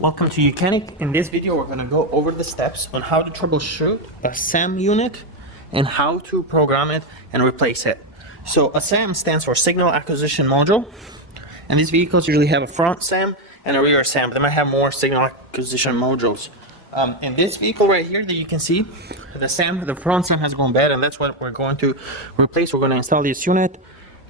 Welcome to YOUCANIC. In this video we're going to go over the steps on how to troubleshoot a SAM unit and how to program it and replace it. So a SAM stands for Signal Acquisition Module, and these vehicles usually have a front SAM and a rear SAM. They might have more signal acquisition modules. In this vehicle right here that you can see, the front SAM has gone bad, and that's what we're going to replace. We're going to install this unit.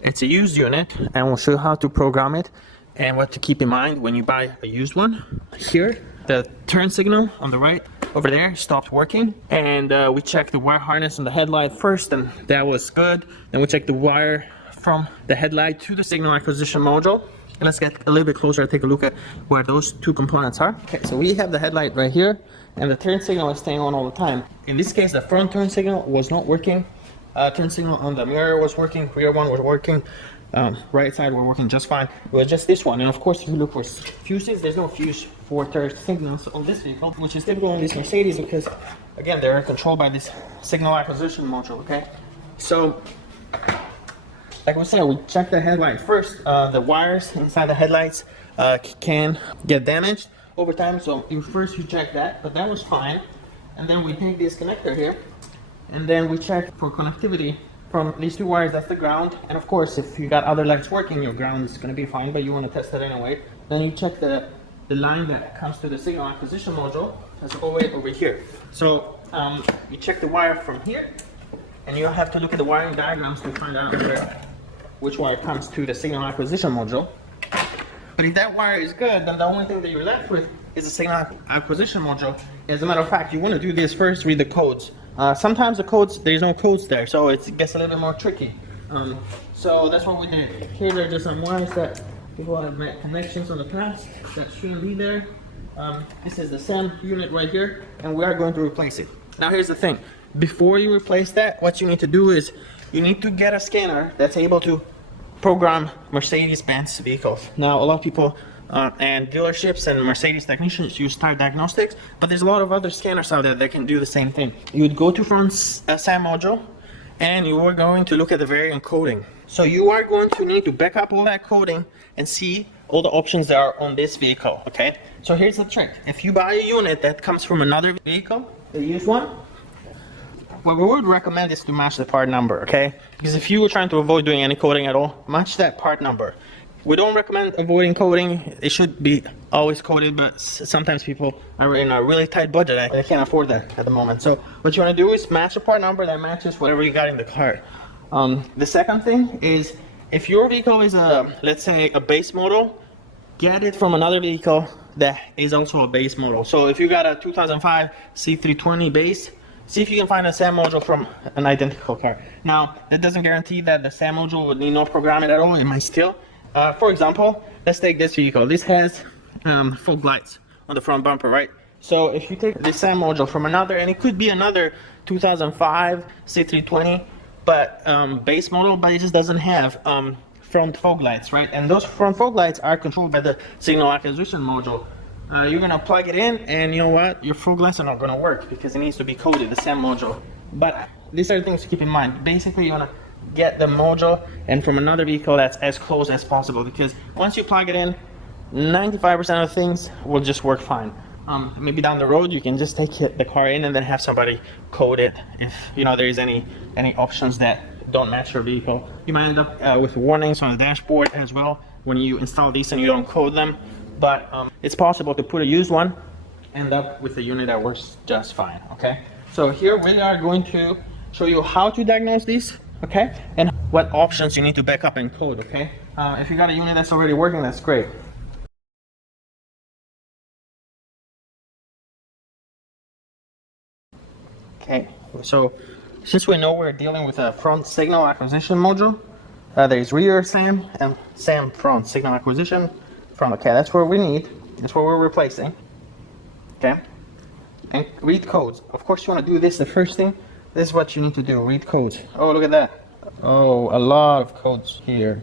It's a used unit, and we'll show you how to program it and what to keep in mind when you buy a used one. Here, the turn signal on the right over there stopped working, and we checked the wire harness on the headlight first, and that was good. Then we checked the wire from the headlight to the signal acquisition module. And let's get a little bit closer and take a look at where those two components are. Okay, so we have the headlight right here, and the turn signal is staying on all the time. In this case, the front turn signal was not working. Turn signal on the mirror was working, rear one was working. Right side were working just fine. It was just this one, and of course if you look for fuses, there's no fuse for turn signals on this vehicle, which is typical on this Mercedes because again they're controlled by this signal acquisition module. Okay, so like we said, we checked the headlight first. The wires inside the headlights can get damaged over time, so you check that, but that was fine. And then we take this connector here, and then we check for connectivity from these two wires. That's the ground, and of course if you got other lights working, your ground is going to be fine, but you want to test it anyway. Then you check the line that comes to the signal acquisition module. That's all the way over here. So you check the wire from here, and you have to look at the wiring diagrams to find out which wire comes to the signal acquisition module. But if that wire is good, then the only thing that you're left with is the signal acquisition module. As a matter of fact, you want to do this first, read the codes. Sometimes the codes, there's no codes there, so it gets a little bit more tricky. So that's what we did. Here there are just some wires that people have made connections on the past that shouldn't be there. This is the SAM unit right here, and we are going to replace it. Now here's the thing. Before you replace that, what you need to do is you need to get a scanner that's able to program Mercedes-Benz vehicles. Now a lot of people and dealerships and Mercedes technicians use System Diagnostics, but there's a lot of other scanners out there that can do the same thing. You would go to front SAM module, and you are going to look at the variant coding. So you are going to need to back up all that coding and see all the options that are on this vehicle. Okay, so here's the trick. If you buy a unit that comes from another vehicle, the used one, what we would recommend is to match the part number. Okay, because if you were trying to avoid doing any coding at all, match that part number. We don't recommend avoiding coding. It should be always coded, but sometimes people are in a really tight budget and they can't afford that at the moment. So what you want to do is match a part number that matches whatever you got in the car. The second thing is, if your vehicle is let's say a base model, get it from another vehicle that is also a base model. So if you got a 2005 C320 base, see if you can find a SAM module from an identical car. Now that doesn't guarantee that the SAM module would need no programming at all. It might still. For example, let's take this vehicle. This has fog lights on the front bumper, right? So if you take this SAM module from another, and it could be another 2005 C320, but base model, but it just doesn't have front fog lights, right? And those front fog lights are controlled by the signal acquisition module. You're gonna plug it in, and you know what? Your fog lights are not gonna work because it needs to be coded, the SAM module. But these are things to keep in mind. Basically, you wanna get the module and from another vehicle that's as close as possible, because once you plug it in, 95% of things will just work fine. Maybe down the road you can just take the car in and then have somebody code it if you know there is any options that don't match your vehicle. You might end up with warnings on the dashboard as well when you install these and you don't code them, but it's possible to put a used one, end up with a unit that works just fine. Okay, so here we are going to show you how to diagnose these, okay, and what options you need to back up and code. Okay, if you got a unit that's already working, that's great. Okay, so since we know we're dealing with a front signal acquisition module, there's rear SAM and SAM front signal acquisition front. Okay, that's what we need. That's what we're replacing. Okay, and read codes. Of course, you want to do this. The first thing, this is what you need to do. Read codes. Oh, look at that. Oh, a lot of codes here.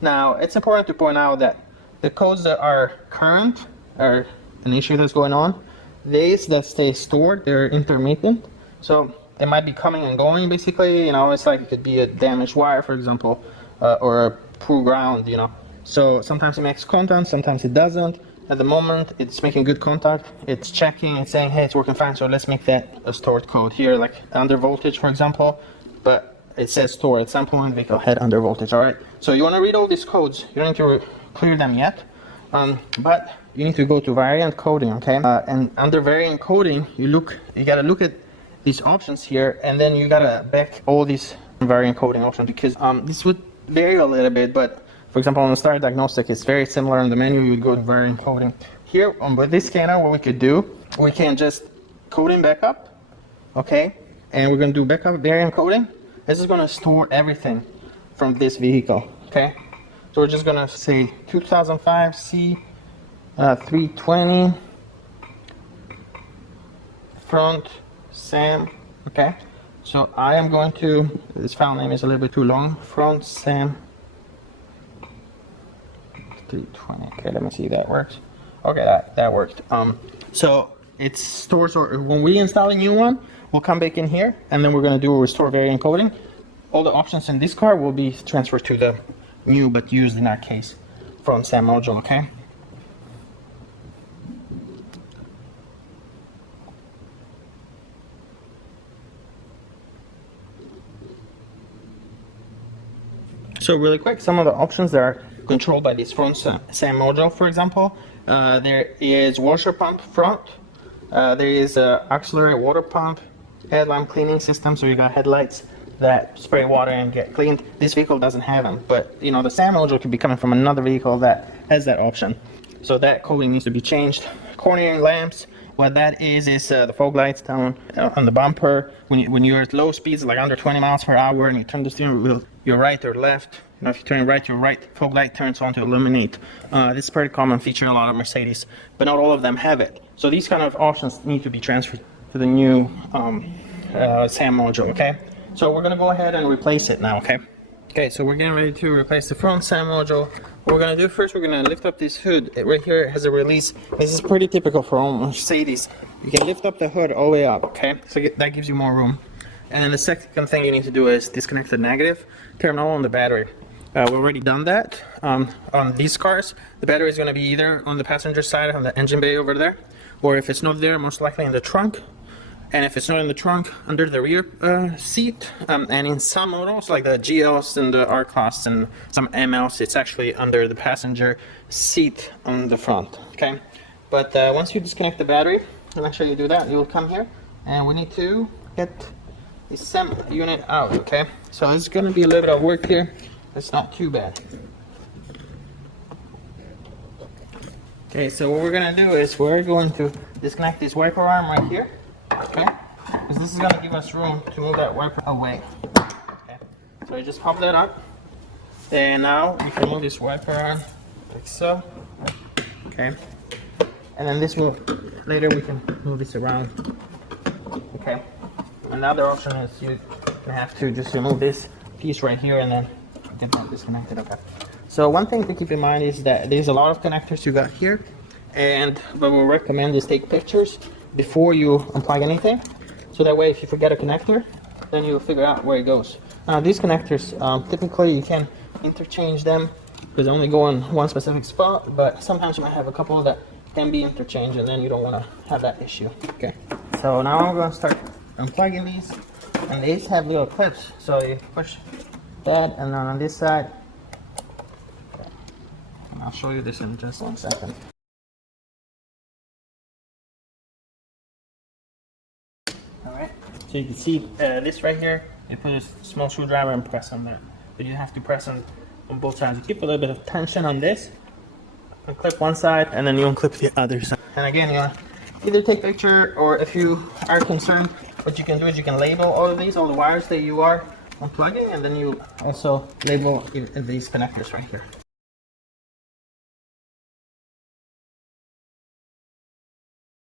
Now, it's important to point out that the codes that are current are an issue that's going on. These that stay stored, they're intermittent. So they might be coming and going, basically. You know, it's like it could be a damaged wire, for example, or a poor ground, you know. So sometimes it makes contact, sometimes it doesn't. At the moment, it's making good contact. It's checking, it's saying, hey, it's working fine, so let's make that a stored code here, like under voltage, for example. But it says store at some point, vehicle head under voltage, all right? So you want to read all these codes. You don't need to clear them yet, but you need to go to variant coding, okay? And under variant coding, you gotta look at these options here, and then you gotta back all these variant coding options, because this would vary a little bit, but for example, on the Start Diagnostic, it's very similar. In the menu, you would go to variant coding. Here, with this scanner, what we could do, we can just code in backup, okay? And we're gonna do backup variant coding. This is gonna store everything from this vehicle, okay? So we're just gonna say 2005 C 320 front SAM, okay? So I am going to, this file name is a little bit too long, front SAM 320. Okay, let me see if that works. Okay, that worked. So it stores, or when we install a new one, we'll come back in here, and then we're going to do a restore variant coding. All the options in this car will be transferred to the new but used, in our case, front SAM module, okay? So really quick, some of the options that are controlled by this front SAM module, for example, there is washer pump front, there is auxiliary water pump, headlamp cleaning system, so you got headlights that spray water and get cleaned. This vehicle doesn't have them, but you know, the SAM module could be coming from another vehicle that has that option. So that coding needs to be changed. Cornering lamps, what that is the fog lights down on the bumper. When you're at low speeds, like under 20 miles per hour, and you turn the steering wheel your right or left, you know, if you turn right, your right fog light turns on to illuminate. This is a pretty common feature in a lot of Mercedes, but not all of them have it. So these kind of options need to be transferred to the new SAM module, okay? So we're gonna go ahead and replace it now, okay? Okay, so we're getting ready to replace the front SAM module. What we're gonna do first, we're gonna lift up this hood. Right here it has a release. This is pretty typical for all Mercedes. You can lift up the hood all the way up, okay? So that gives you more room. And then the second thing you need to do is disconnect the negative terminal on the battery. We've already done that. On these cars, the battery is gonna be either on the passenger side on the engine bay over there, or if it's not there, most likely in the trunk. And if it's not in the trunk, under the rear seat, and in some models like the GLs and the R-Class and some MLs, it's actually under the passenger seat on the front, okay? But once you disconnect the battery, and make sure you do that, you'll come here, and we need to get the SAM unit out, okay? So it's gonna be a little bit of work here. It's not too bad. Okay, so what we're gonna do is we're going to disconnect this wiper arm right here. Okay, because this is going to give us room to move that wiper away. Okay, so you just pop that up, and now we can move this wiper arm like so. Okay, and then this will, later we can move this around. Okay, another option is you can have to just remove this piece right here and then get that disconnected. Okay, so one thing to keep in mind is that there's a lot of connectors you got here, and what we recommend is take pictures before you unplug anything, so that way if you forget a connector, then you'll figure out where it goes. Now these connectors, typically you can interchange them because they only go in one specific spot, but sometimes you might have a couple that can be interchanged, and then you don't want to have that issue. Okay, so now I'm going to start unplugging these, and these have little clips, so you push that, and then on this side, and I'll show you this in just 1 second. So you can see this right here, you put a small screwdriver and press on there. But you have to press on both sides. You keep a little bit of tension on this, unclip one side, and then you unclip the other side. And again, you either take a picture, or if you are concerned, what you can do is you can label all of these, all the wires that you are unplugging, and then you also label these connectors right here.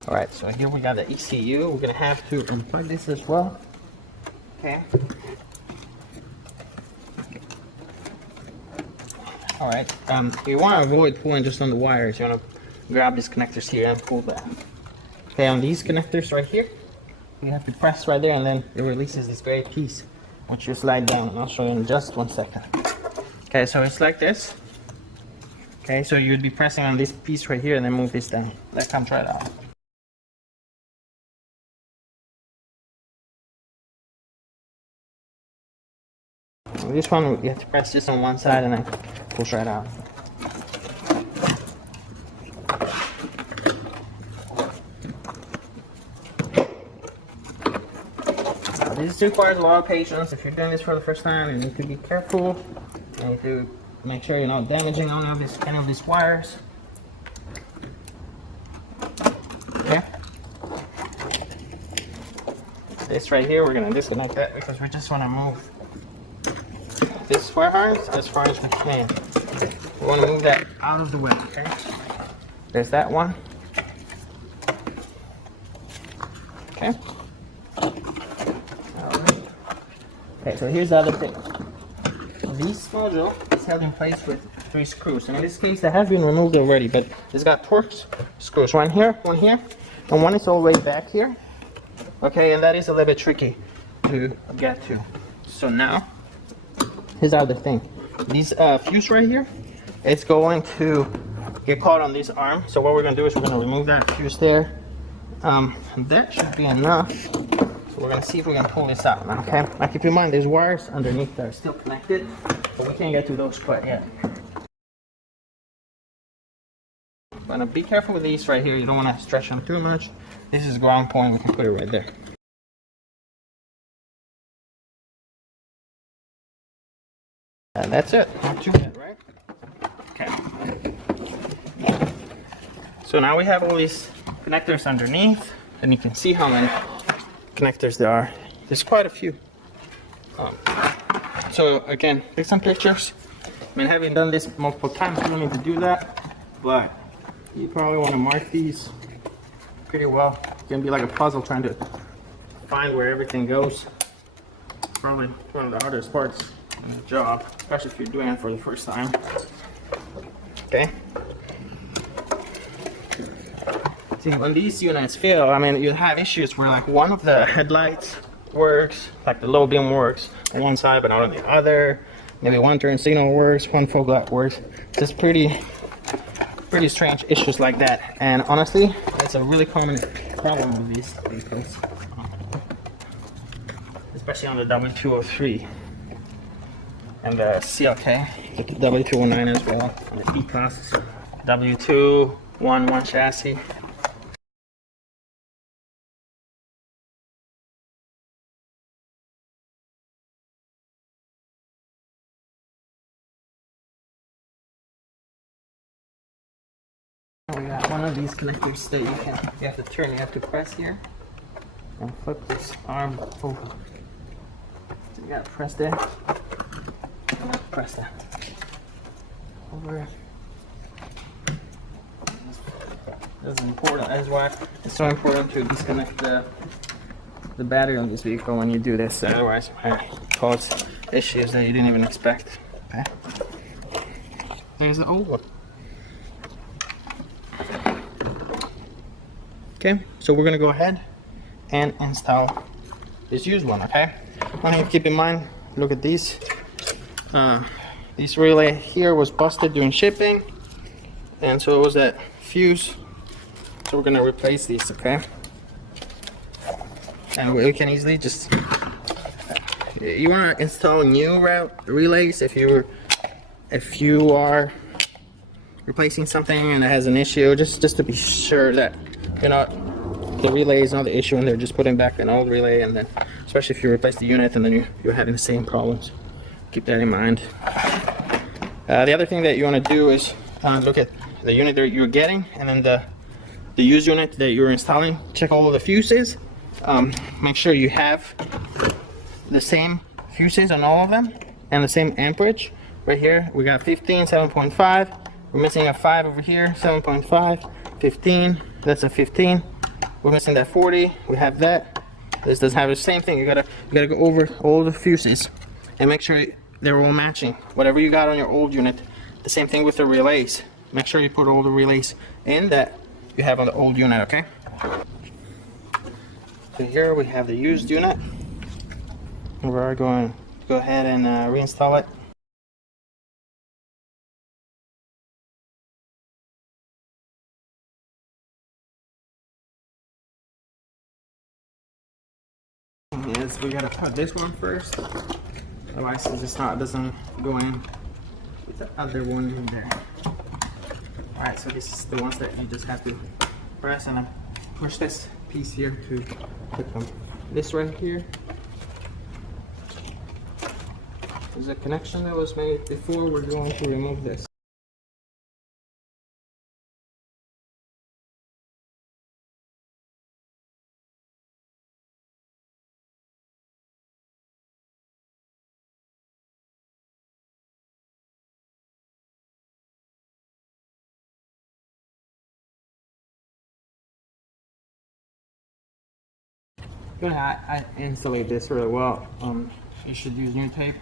Alright, so here we got the ECU. We're going to have to unplug this as well. Okay. Alright, you want to avoid pulling just on the wires. You want to grab these connectors here and pull that. Okay, on these connectors right here, you have to press right there, and then it releases this gray piece, which you slide down, and I'll show you in just 1 second. Okay, so it's like this. Okay. Okay, so you'd be pressing on this piece right here and then move this down. That comes right out. This one, you have to press this on one side and then push right out. This requires a lot of patience. If you're doing this for the first time, you need to be careful. You need to make sure you're not damaging any of these wires. Okay. This right here, we're gonna disconnect that because we just want to move this wire harness as far as we can. We want to move that out of the way. Okay. There's that one. Okay. Okay, so here's the other thing. This module is held in place with 3 screws, and in this case they have been removed already, but it's got Torx screws, one here, and one is all the way back here. Okay, and that is a little bit tricky to get to. So now, here's the other thing. This fuse right here, it's going to get caught on this arm. So what we're going to do is we're going to remove that fuse there. And that should be enough. We're gonna see if we can pull this out, okay? Now keep in mind there's wires underneath that are still connected, but we can't get to those quite yet. Gonna be careful with these right here. You don't want to stretch them too much. This is ground point. We can put it right there. And that's it. Not too bad, right? Okay. So now we have all these connectors underneath, and you can see how many connectors there are. There's quite a few. So again, take some pictures. I mean, having done this multiple times, you don't need to do that, but you probably want to mark these pretty well. It's gonna be like a puzzle trying to find where everything goes. Probably one of the hardest parts in the job, especially if you're doing it for the first time. Okay. See, when these units fail, I mean, you have issues where like one of the headlights works, like the low beam works on one side but not on the other. Maybe one turn signal works, one fog light works. Just pretty strange issues like that. And honestly, it's a really common problem with these vehicles, especially on the W203 and the CLK, the W209 as well, and the E-Class, W211 chassis. We got one of these connectors that you have to turn, you have to press here and flip this arm over. So you gotta press there, press that over. This is important. That's why it's so important to disconnect the battery on this vehicle when you do this. Otherwise, it might cause issues that you didn't even expect. Okay. There's the old one. Okay, so we're gonna go ahead and install this used one. Okay, one thing to keep in mind, look at these. This relay here was busted during shipping, and so it was that fuse. So we're gonna replace these. Okay, and we can easily just, you want to install new route relays if you are replacing something and it has an issue, just to be sure that the relay is not the issue and they're just putting back an old relay, and then especially if you replace the unit and then you're having the same problems. Keep that in mind. The other thing that you want to do is look at the unit that you're getting and then the used unit that you're installing. Check all of the fuses. Make sure you have the same fuses on all of them and the same amperage. Right here we got 15, 7.5. We're missing a 5 over here, 7.5, 15. That's a 15. We're missing that 40. We have that. This does have the same thing. You gotta go over all the fuses and make sure they're all matching. Whatever you got on your old unit, the same thing with the relays. Make sure you put all the relays in that you have on the old unit. Okay. So here we have the used unit. We're going to go ahead and reinstall it. thing is we gotta put this one first. Otherwise it just doesn't go in with the other one in there. Alright, so this is the ones that you just have to press and push this piece here to put them. This right here is a connection that was made before. We're going to remove this. Good, I installed this really well. You should use new tape,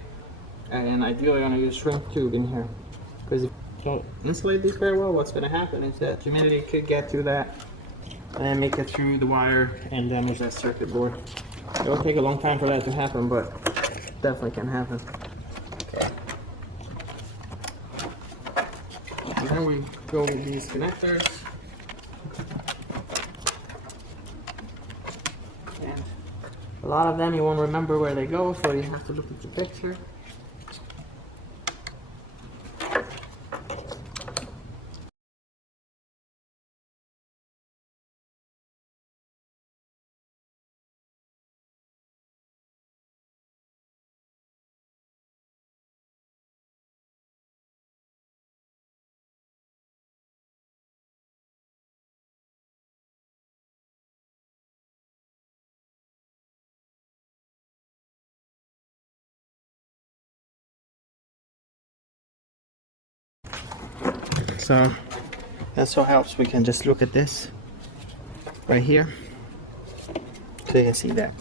and ideally I'm gonna use shrink tube in here, because if you don't insulate these very well, what's gonna happen is that humidity could get through that and make it through the wire and damage that circuit board. It'll take a long time for that to happen, but definitely can happen. Okay. And then we go with these connectors. A lot of them you won't remember where they go, so you have to look at the picture. So that so helps. We can just look at this right here, so you can see that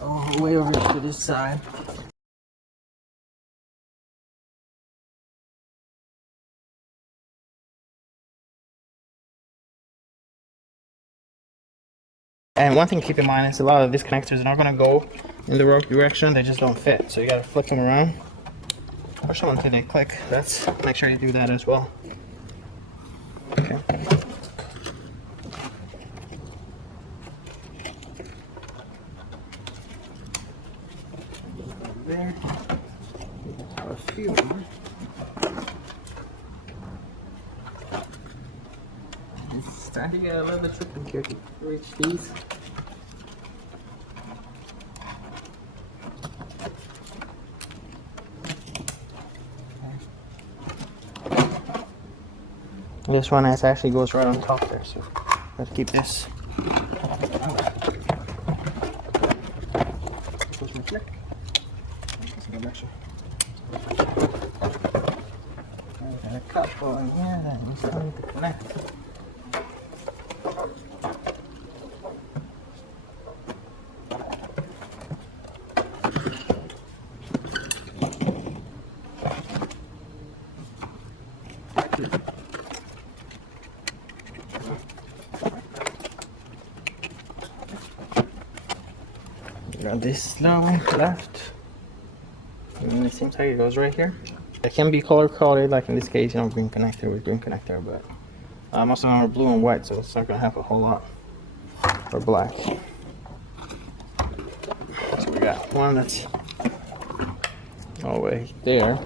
all the way over to this side. And one thing to keep in mind is a lot of these connectors are not going to go in the wrong direction. They just don't fit, so you got to flick them around, push them until they click. Make sure you do that as well. Okay. There. A few more. It's starting to get a little bit tricky here to reach these. This one actually goes right on top there, so let's keep this. Push my flick. Got a couple in here that we still need to connect. Got this long left, and it seems like it goes right here. It can be color coded, like in this case, you know, green connector with green connector, but most of them are blue and white, so it's not gonna have a whole lot, or black. So we got one that's all the way there.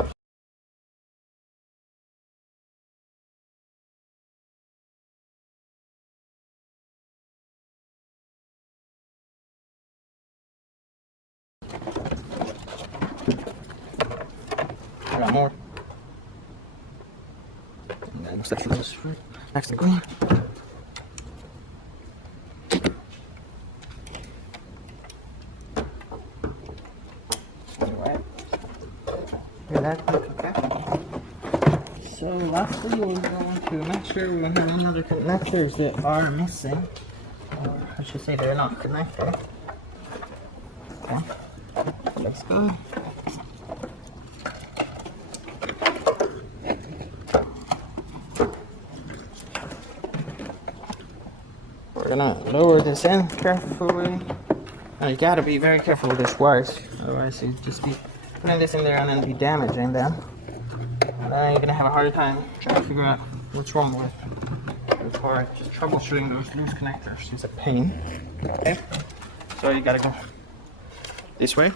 Got more. And then set those next to green. Alright. Hear that? Okay. So lastly, we're going to make sure we don't have any other connectors that are missing. Or I should say they're not connected. Okay. Let's go. We're gonna lower this in carefully. Now you gotta be very careful with these wires, otherwise you just be putting this in there and then be damaging them. And then you're gonna have a harder time trying to figure out what's wrong with the car. Just troubleshooting those loose connectors is a pain. Okay, so you gotta go this way.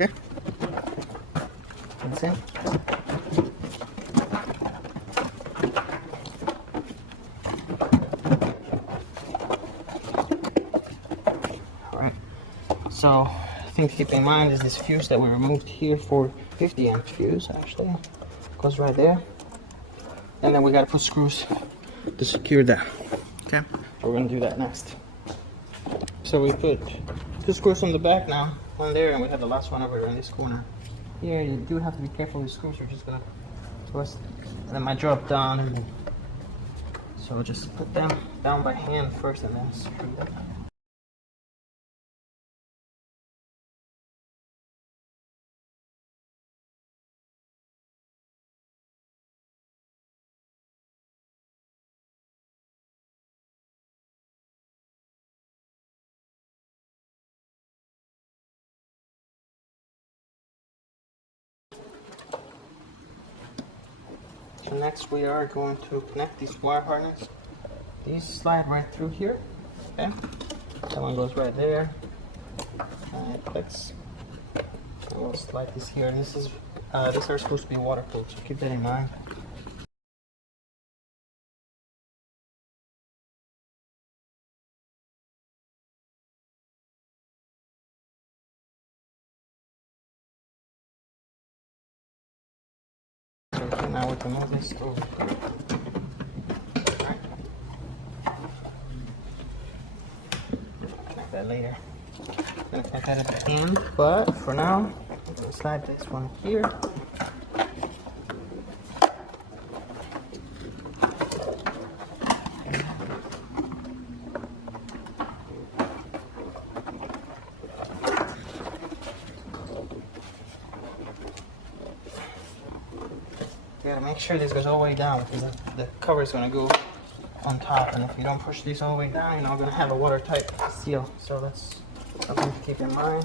Okay. That's it. Alright. So, thing to keep in mind is this fuse that we removed here for 50 amp fuse actually. Goes right there. And then we gotta put screws to secure that. Okay. We're gonna do that next. So we put 2 screws on the back now, one there, and we have the last one over in this corner. Here you do have to be careful with screws. You're just gonna twist, and then might drop down. And then, so just put them down by hand first, and then screw them. So next we are going to connect these wire harness. These slide right through here. Okay. That one goes right there. And it clicks. And we'll slide this here. This is these are supposed to be waterproof, so keep that in mind. So now we can move this over. Alright. Connect that later. I'm gonna connect that at the end, but for now, I'm gonna slide this one here. You gotta make sure this goes all the way down because the cover is gonna go on top, and if you don't push this all the way down, you're not gonna have a watertight seal. So that's something to keep in mind.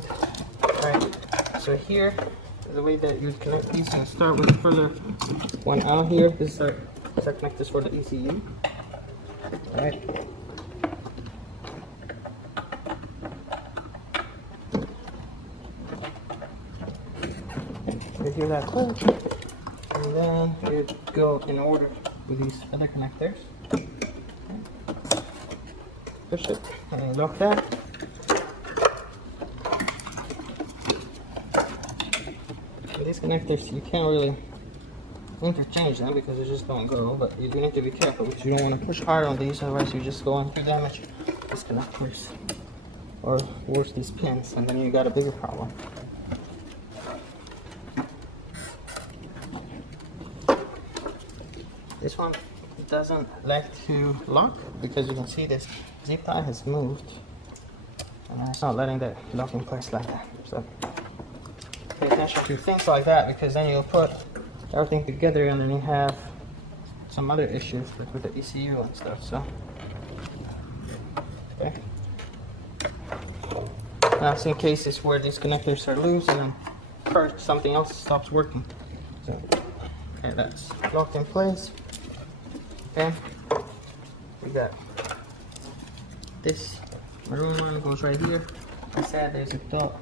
Alright, so here is the way that you connect these. And start with the further one out here. This is our connectors for the ECU. Alright. You hear that click? And then you go in order with these other connectors. Okay. Push it and lock that. And these connectors, you can't really interchange them because they just don't go, but you do need to be careful because you don't want to push hard on these, otherwise you're just going to damage these connectors, or worse, these pins, and then you got a bigger problem. This one doesn't like to lock because you can see this zip tie has moved and it's not letting that lock in place like that. So pay attention to things like that because then you'll put everything together and then you have some other issues like with the ECU and stuff. So okay. Now I've seen cases where these connectors are loose and then first something else stops working. So okay, that's locked in place. Okay, we got this maroon one goes right here. I said there's a dot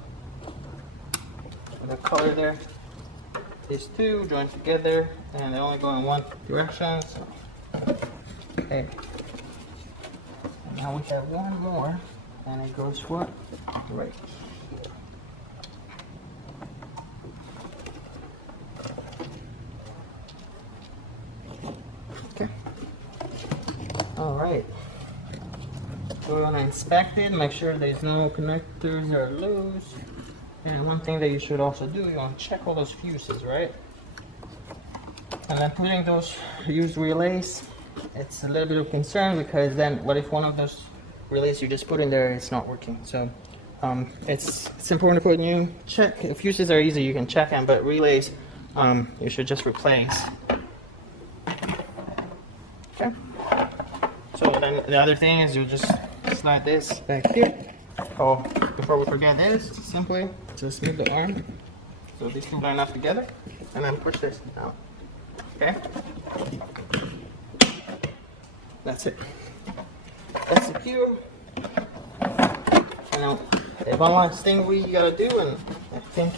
with a color there. These two join together and they only go in one direction. So, okay. And now we have one more, and it goes what? Right here. Okay. All right. So we want to inspect it, make sure there's no connectors that are loose. And one thing that you should also do, you want to check all those fuses, right? And then putting those used relays, it's a little bit of concern because then what if one of those relays you just put in there is not working? So it's important to put new. Check. Fuses are easy, you can check them, but relays you should just replace. Okay. So then the other thing is you just slide this back here. Oh, before we forget this, simply just move the arm so these two line up together and then push this down. Okay? That's it. That's secure. Now, one last thing we gotta do, and I think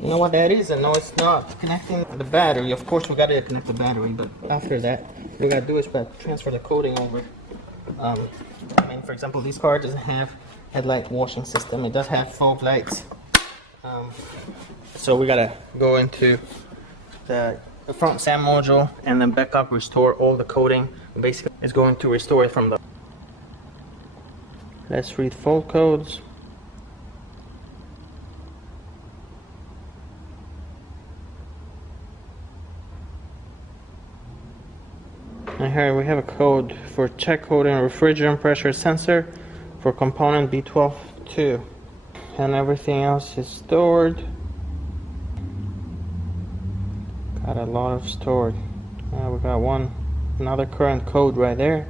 you know what that is, and no, it's not connecting the battery. Of course, we gotta connect the battery, but after that, what we gotta do is transfer the coating over. I mean, for example, this car doesn't have headlight washing system. It does have fog lights. So we gotta go into the front SAM module and then back up, restore all the coating. Basically, it's going to restore it from the. Let's read fault codes. And here we have a code for check coating refrigerant pressure sensor for component B12.2, and everything else is stored. Got a lot of stored. We got another current code right there.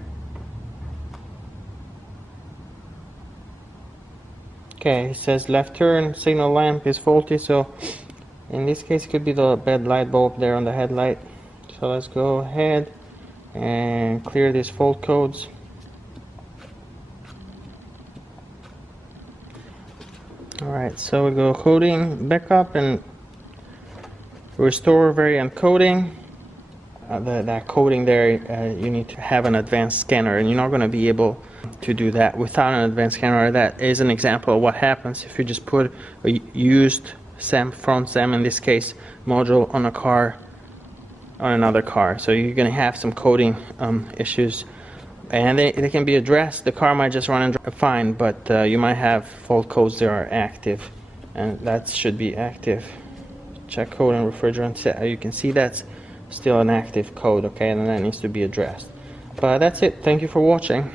Okay, it says left turn signal lamp is faulty, so in this case it could be the bad light bulb there on the headlight. So let's go ahead and clear these fault codes. Alright, so we go coating backup and restore variant coating. That coating there, you need to have an advanced scanner, and you're not going to be able to do that without an advanced scanner. That is an example of what happens if you just put a used SAM, front SAM in this case, module on a car, on another car. So you're going to have some coating issues, and they can be addressed. The car might just run fine, but you might have fault codes that are active, and that should be active. Check code and refrigerant. You can see that's still an active code, okay, and that needs to be addressed. But that's it. Thank you for watching.